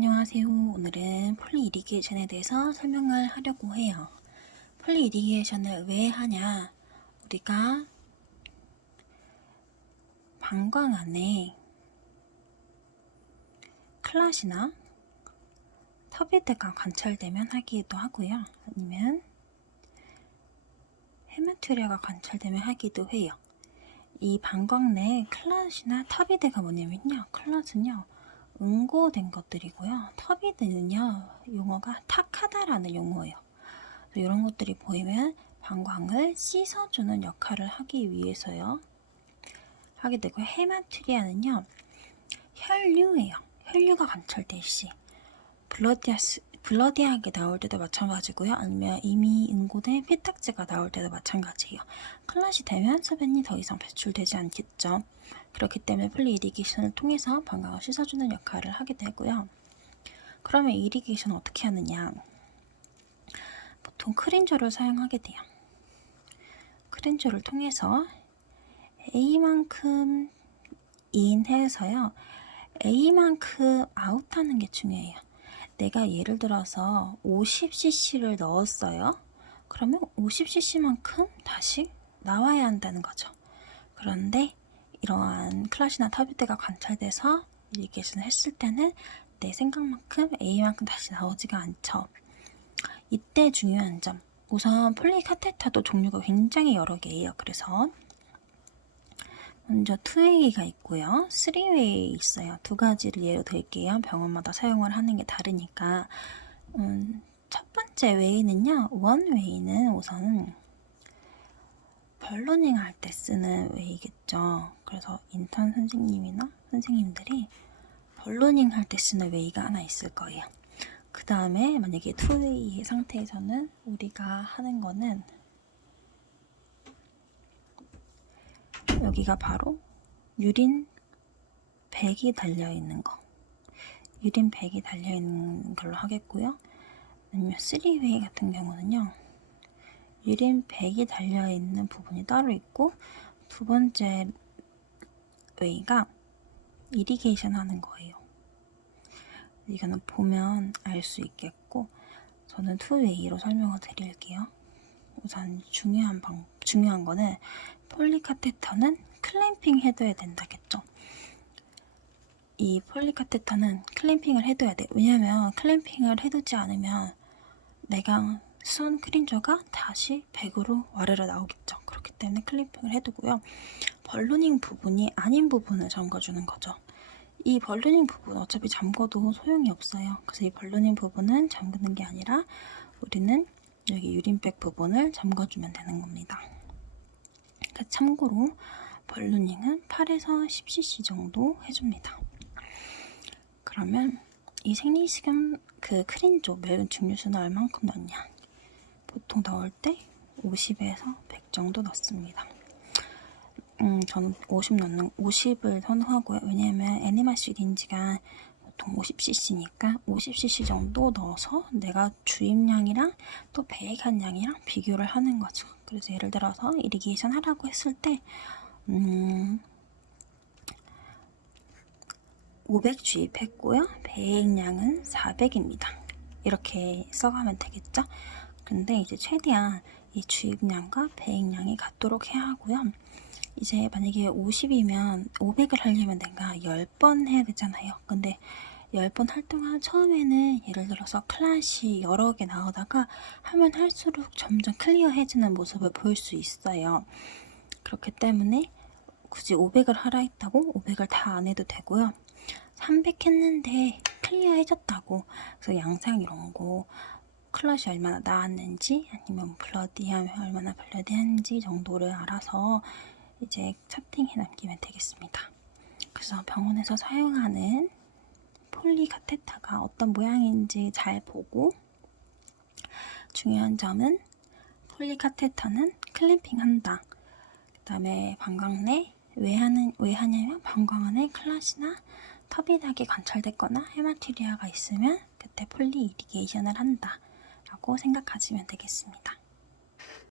안녕하세요. 오늘은 폴리 이리게이션에 대해서 설명을 하려고 해요. 폴리 이리게이션을 왜 하냐? 우리가 방광 안에 클라시나 터비드가 관찰되면 하기도 하고요. 아니면 헤마투리아가 관찰되면 하기도 해요. 이 방광 내에 클라시나 터비드가 뭐냐면요. 클라스는요. 응고된 것들이고요. 터비드는요. 용어가 탁하다라는 용어예요. 이런 것들이 보이면 방광을 씻어주는 역할을 하기 위해서요. 하게 되고 헤마투리아는요. 혈류예요. 혈류가 관찰될 시 블러디하게 나올 때도 마찬가지고요. 아니면 이미 응고된 피탁제가 나올 때도 마찬가지예요. 클라시 되면 소변이 더 이상 배출되지 않겠죠. 그렇기 때문에 폴리 이리게이션을 통해서 방광을 씻어주는 역할을 하게 되고요. 그러면 이리게이션은 어떻게 하느냐? 보통 크린저를 사용하게 돼요. 크린저를 통해서 A만큼 인해서요. A만큼 아웃하는 게 중요해요. 내가 예를 들어서 50cc를 넣었어요. 그러면 50cc만큼 다시 나와야 한다는 거죠. 그런데 이러한 클라시나 터비드가 관찰돼서 이리게이션을 했을 때는 내 생각만큼 A만큼 다시 나오지가 않죠. 이때 중요한 점, 우선 폴리 카테터도 종류가 굉장히 여러 개예요. 그래서 먼저 2웨이가 있고요. 3웨이 있어요. 두 가지를 예로 들게요. 병원마다 사용을 하는 게 다르니까. 첫 번째 웨이는요. 원웨이는 우선 벌로닝 할 때 쓰는 웨이겠죠. 그래서 인턴 선생님이나 선생님들이 벌로닝 할 때 쓰는 웨이가 하나 있을 거예요. 그 다음에 만약에 2웨이의 상태에서는 우리가 하는 거는 여기가 바로 유린 백이 달려있는 거. 유린 백이 달려있는 걸로 하겠고요. 아니면 3웨이 같은 경우는요. 유린 백이 달려있는 부분이 따로 있고 두 번째 웨이가 이리게이션 하는 거예요. 이거는 보면 알 수 있겠고 저는 2웨이로 설명을 드릴게요. 우선 중요한 거는 폴리카테터는 클램핑 해둬야 된다겠죠. 이 폴리카테터는 클램핑을 해둬야 돼. 왜냐면 클램핑을 해두지 않으면 내가 쓰던 크린저가 다시 100으로 와르르 나오겠죠. 그렇기 때문에 클램핑을 해두고요. 벌루닝 부분이 아닌 부분을 잠궈주는 거죠. 이 벌루닝 부분 어차피 잠궈도 소용이 없어요. 그래서 이 벌루닝 부분은 잠그는 게 아니라 우리는 여기 유린백 부분을 잠궈주면 되는 겁니다. 참고로 벌루닝은 8에서 10cc 정도 해줍니다. 그러면 이 생리식염 그 크린조 맑은 증류수는 얼만큼 넣냐? 보통 넣을 때 50에서 100 정도 넣습니다. 저는 50을 선호하고요. 왜냐면 애니마시린지가 보통 50cc니까 50cc 정도 넣어서 내가 주입량이랑 또 배액한 양이랑 비교를 하는 거죠. 그래서 예를 들어서 이리게이션 하라고 했을 때 500 주입했고요. 배액량은 400입니다. 이렇게 써가면 되겠죠? 근데 이제 최대한 이 주입량과 배액량이 같도록 해야 하고요. 이제 만약에 50이면 500을 하려면 내가 10번 해야 되잖아요. 근데 10번 할 동안 처음에는 예를 들어서 클라시 여러 개 나오다가 하면 할수록 점점 클리어해지는 모습을 볼 수 있어요. 그렇기 때문에 굳이 500을 하라 했다고 500을 다 안 해도 되고요. 300 했는데 클리어해졌다고 그래서 양상 이런 거 클라시 얼마나 나왔는지 아니면 블러디함이 얼마나 블러디한지 정도를 알아서 이제 차팅해 남기면 되겠습니다. 그래서 병원에서 사용하는 폴리 카테터가 어떤 모양인지 잘 보고 중요한 점은 폴리 카테터는 클램핑 한다. 그 다음에 방광 내 왜 하냐면 방광 안에 클라시나 터비닥이 관찰됐거나 헤마투리아가 있으면 그때 폴리 이리게이션을 한다 라고 생각하시면 되겠습니다.